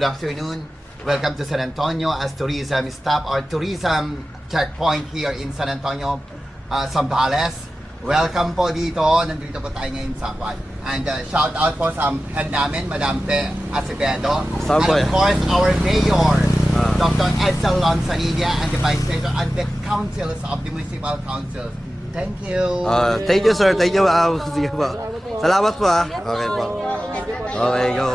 Good afternoon. Welcome to San Antonio as tourism stop or tourism checkpoint here in San Antonio, Zambales. Welcome po dito. Nandito po tayo ngayon sa Quad. And shout out po sa head namin, Madam Pe Acevedo. And of course, our mayor, Dr. Edsel Lonsanilla, and the vice mayor and the councils of the municipal councils. Thank you. Thank you, sir. Thank you. Sige po. Salamat po, ah. Okay po. Okay, go.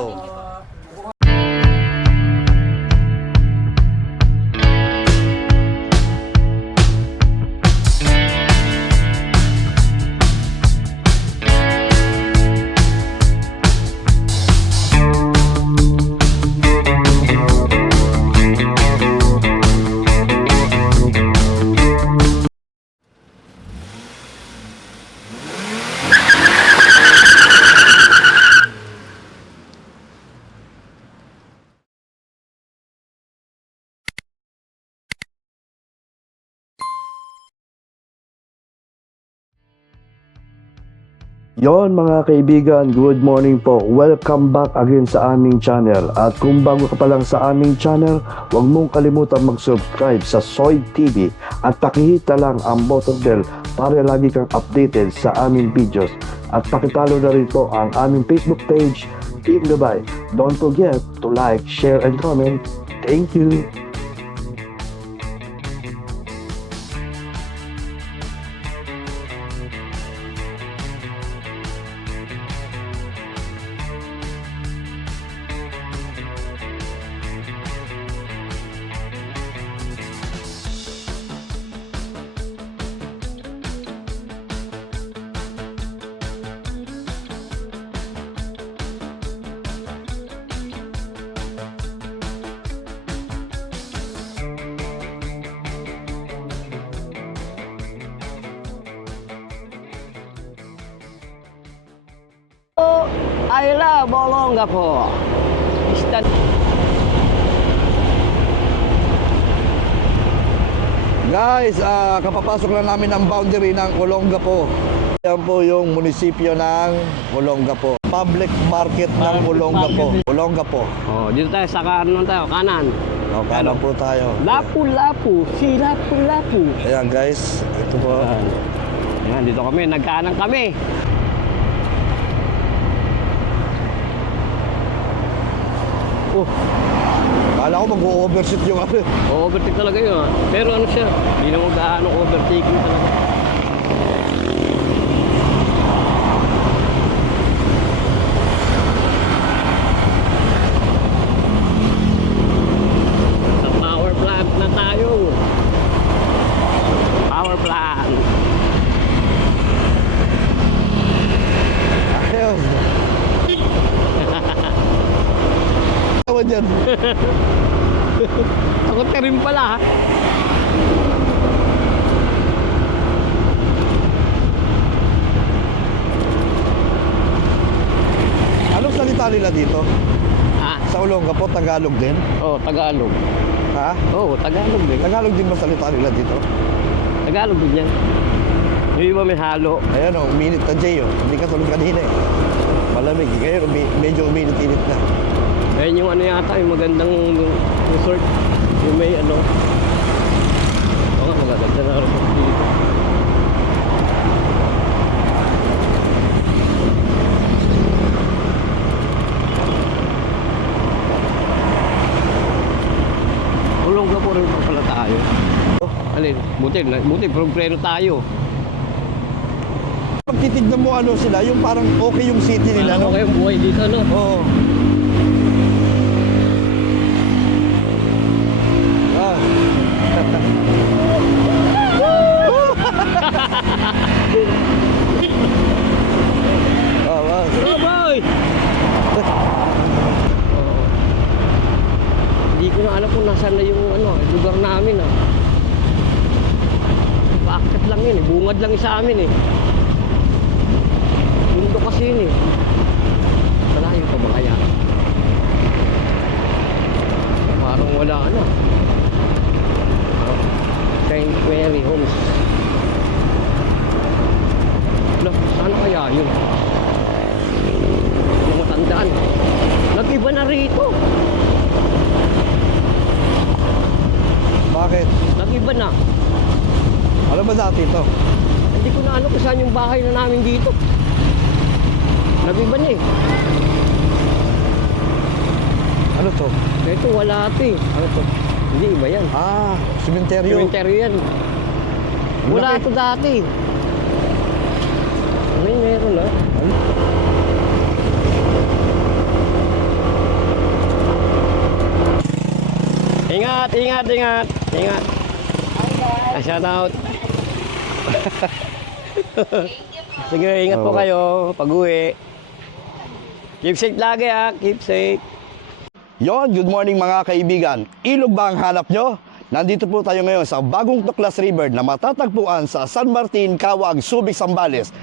Yon mga kaibigan, good morning po. Welcome back again sa aming channel. At kung bago ka pa lang sa aming channel, huwag mong kalimutan mag-subscribe sa Soy TV at pakihita lang ang button bell para lagi kang updated sa aming videos. At pakitalo na rin po ang aming Facebook page, Team Dubai. Don't forget to like, share, and comment. Thank you. I love Olongapo. Guys, kapapasok lang namin ang boundary ng Olongapo. Yan po yung munisipyo ng Olongapo. Public market ng Olongapo. Olongapo. Oh, dito tayo sa kanan tayo, kanan. O, kanan po tayo. Lapu-lapu, si Lapu-lapu. Ayan guys, ito po. Ayan, dito kami, nagkanan kami. Oh, Kala ko mag-overshoot yung ano. overtake talaga yun ha. Pero ano siya, hindi na mag-ano overtaking talaga. Sa power plant na tayo. Power plant. Ayun. Tawa dyan. Takot ka rin pala ha. Anong salita nila dito? Ah, Sa Olongapo, Tagalog din? oh, Tagalog. Ha? Oh, Tagalog din. Tagalog din ba salita nila dito? Tagalog din yan. Yung iba may halo. Ayan o, uminit na Jay o. Hindi ka tulad kanina eh. Malamig. Ngayon, medyo uminit-init na. Ayun yung ano yata, yung magandang resort. Yung may ano. Oo nga, magaganda na resort dito. Olongapo rin pa pala tayo. Alin, buti, progrero tayo. Pag titignan mo ano sila, yung parang okay yung city nila, no? Okay yung buhay dito, no? Oo. Ah. Oh, wow. Oh, boy! Hindi ko na alam kung nasaan na yung ano, lugar namin ah. Paakit lang yun eh, bungad lang sa amin eh. Mundo kasi yun eh. Malayo pa ba kaya? Parang wala na. St. Mary Homes. Sana kaya yun? Yung matandaan. Nag-iba na rito. dati ito? Hindi ko na ano kung saan yung bahay na namin dito. Nabiba na eh. Ano to? Ito wala ito eh. Ano to? Hindi, iba yan. Sementeryo. Cemetery yan. Wala Laki. ito dati. Meron ah. Ingat, ingat, ingat. Ingat. Shout out. Sige, ingat po kayo pag-uwi. Keep safe lagi ah. Keep safe. Yon, good morning mga kaibigan. Ilog ba ang hanap nyo? Nandito po tayo ngayon sa Bagong Tuklas River na matatagpuan sa San Martin, Kawag, Subic, Zambales.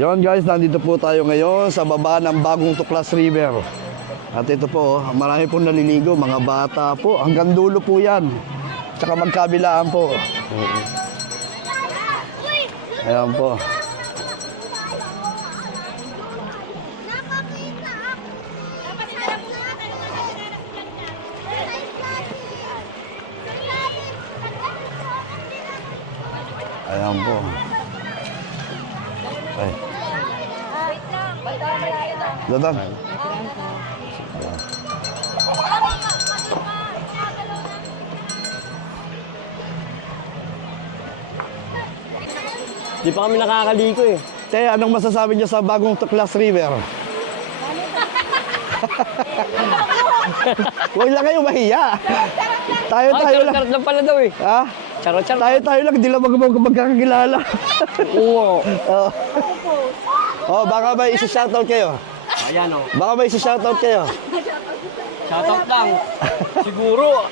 Yon guys, nandito po tayo ngayon sa baba ng Bagong Tuklas River. At ito po, marami pong naliligo, mga bata po. Hanggang dulo po yan. Tsaka magkabilaan po. Ayan po. Ayan po. Ay. Dadan. Di pa kami nakakaliko eh. Te, anong masasabi niyo sa Bagong Tuklas River? Huwag lang kayo mahiya. Tayo lang. Charot lang pala daw eh. Ha? Charot. Tayo lang, di lang magkakakilala. Oo. Oh, baka may isa-shoutout kayo. Ayan o. Baka may isa-shoutout kayo. Shoutout lang. Siguro,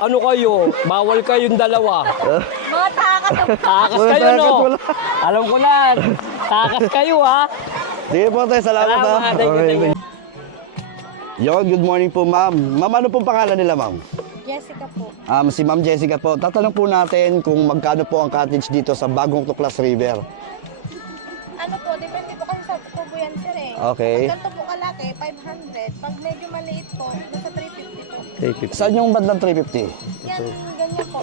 ano kayo, bawal kayong dalawa. Mga takas. Takas Wala kayo, takas, no? wala. Alam ko na. Takas kayo, ha? Sige po tayo, salamat ha. Salamat, thank you, thank you. Yon, good morning po ma'am. Ma'am, ano pong pangalan nila ma'am? Jessica po. Si Ma'am Jessica po. Tatanong po natin kung magkano po ang cottage dito sa Bagong Tuklas River. Ano po, depende po kasi sa tubo yan sir eh. Okay. Pag ganito po kalaki, 500. Pag medyo maliit po, nasa 350 po. Saan yung bandang 350? Yan, ganyan po.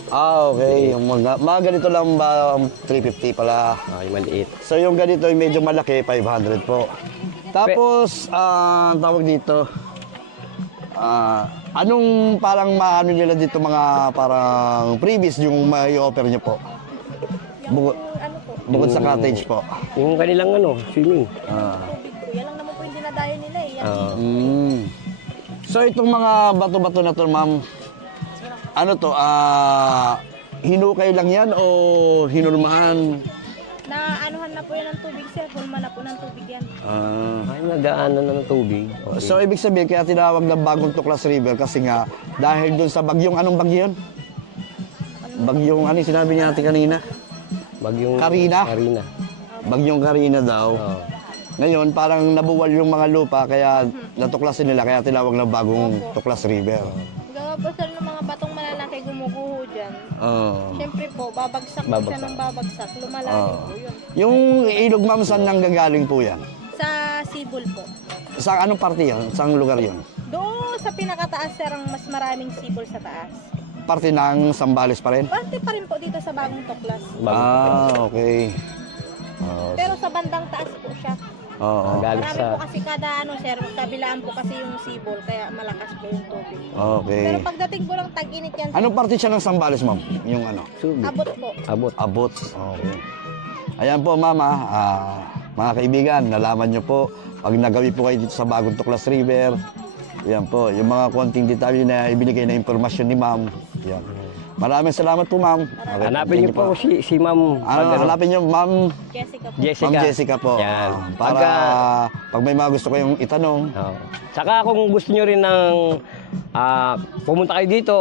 Okay. Yung mga ganito lang ba 350 pala? Ay, maliit. So yung ganito yung medyo malaki, 500 po. Tapos, tawag dito, anong parang maano nila dito mga parang previous yung may offer niyo po? Yung Bukod, ano po, bukod sa cottage po. Yung kanilang ano, swimming. tubig po. Yan lang naman po yung dinadayo nila eh. Yan. So itong mga bato-bato na to, ma'am, ano to, hinukay lang yan o hinulmahan? Naanuhan na po yan ng tubig sir. Hulma na po ng tubig yan. Ay, nagdaanan na ng tubig. Okay. So ibig sabihin, kaya tinawag ng Bagong Tuklas River kasi nga, dahil dun sa bagyong, anong bagyo yun? Bagyong, ano yung sinabi niya natin kanina? Bagyong Karina? Karina. Bagyong Karina daw. Oo. Ngayon, parang nabuwal yung mga lupa, kaya natuklasin nila, kaya tinawag ng Bagong Tuklas River. Gawa po sir ng mga batong malalaki gumuguho dyan. Siyempre po, babagsak po siya ng babagsak. Lumalalim po yun. Yung ilog, ma'am, saan nang gagaling po yan? Sa Sibol po. Sa anong parte yan? Saan lugar yun? Doon sa pinakataas sir ang mas maraming sibol sa taas. Parte ng Zambales pa rin? Parte pa rin po dito sa Bagong Tuklas. Okay. Pero sa bandang taas po siya. Oo. Galing Marami sa... po kasi kada ano sir, kabilaan po kasi yung sibol, kaya malakas po yung tubig. Okay. Pero pagdating po ng tag-init yan, Anong parte siya ng Sambales, ma'am? Yung ano? Subi. abot po. Abot. Abot. Okay. Ayan po, mama. Mga kaibigan, nalaman nyo po, pag nagawi po kayo dito sa Bagong Tuklas River, yan po, yung mga konting detalye na ibinigay na impormasyon ni ma'am. Yan. Maraming salamat po, ma'am. Okay, Hanapin thank niyo you po si Ma'am. Hanapin nyo, ma'am. Jessica po. Jessica. Ma'am Jessica po. Yan. Para pag may mga gusto kayong itanong, Oo. Saka kung gusto niyo rin ng pumunta kayo dito,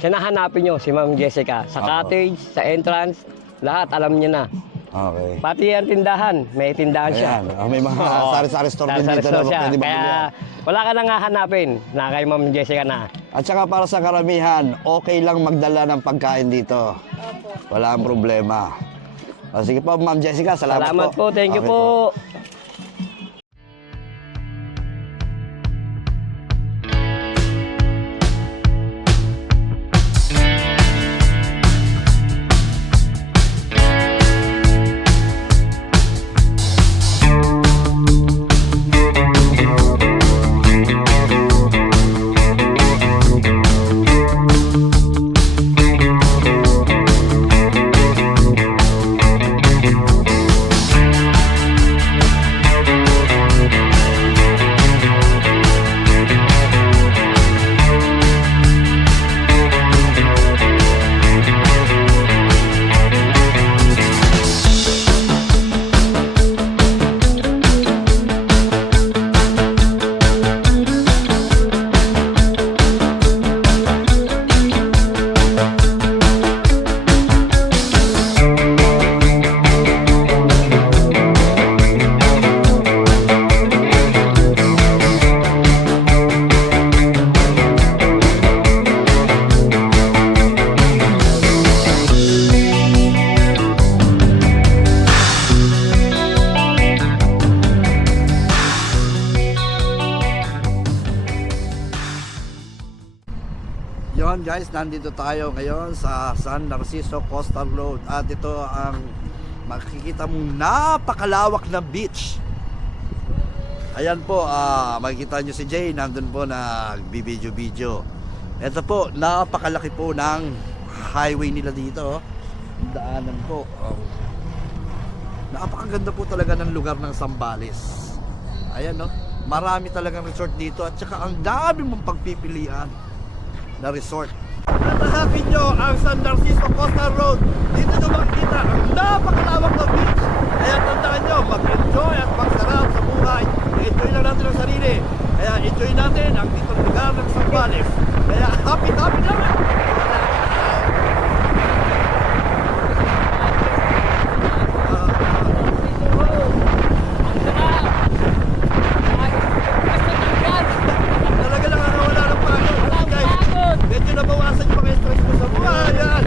sinahanapin niyo si Ma'am Jessica. Sa Oo. cottage, sa entrance, lahat alam niyo na. okay. Pati ang tindahan, may tindahan siya. Ayan, may mga Oo. sari-sari store din Sari-sari dito. store na siya. pwede Kaya magbilihan. wala ka nang hahanapin na kay Ma'am Jessica na. At saka para sa karamihan, okay lang magdala ng pagkain dito. Opo. Wala ang problema. Sige po, Ma'am Jessica, salamat po. Thank you Okay po. Yon guys, nandito tayo ngayon sa San Narciso Coastal Road at ito ang makikita mong napakalawak na beach. Ayan po, makikita nyo si Jay, nandun po nagbibideo-video. Ito po, napakalaki po ng highway nila dito. Ang daanan po. Napakaganda po talaga ng lugar ng Sambales. Ayan no, marami talagang resort dito at saka ang dami mong pagpipilian na resort. Natahakin nyo ang San Narciso Coastal Road. Dito nyo makikita ang napakalawak na beach. Kaya tandaan nyo, mag-enjoy at magsarap sa buhay. Enjoy lang natin ang sarili. Kaya enjoy natin ang ditong lugar ng Sambales. Kaya happy naman! Talaga lang wala ng pagod. Guys, medyo nabawasan yung mga stress mo sa buhay. Yan!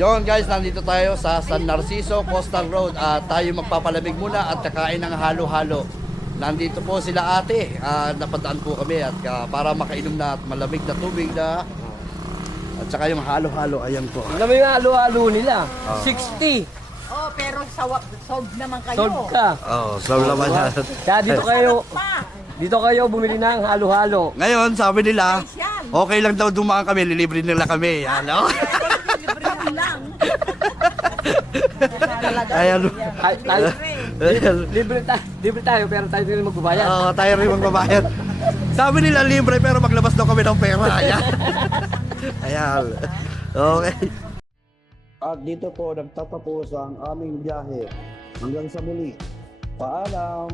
Yon guys, nandito tayo sa San Narciso Coastal Road at tayo magpapalamig muna at kakain ng halo-halo. Nandito po sila ate, napadaan po kami at para makainom na at malamig na tubig na at saka yung halo-halo, ayan po. Alam mo yung halo-halo nila, 60. Oh, pero solve naman kayo. Solve ka. So laman yan. Kaya dito kayo bumili ng halo-halo. Ngayon, sabi nila, Yan. okay lang daw dumaan kami, lilibre nila kami. Ano? Libre lang. Ayan. Libre tayo pero tayo din magbabayad. Oo, tayo rin magbabayad. Sabi nila libre pero maglabas daw kami ng pera. Ayan. Ayan. Okay. At dito po nagtatapos ang aming biyahe. Hanggang sa muli. Paalam.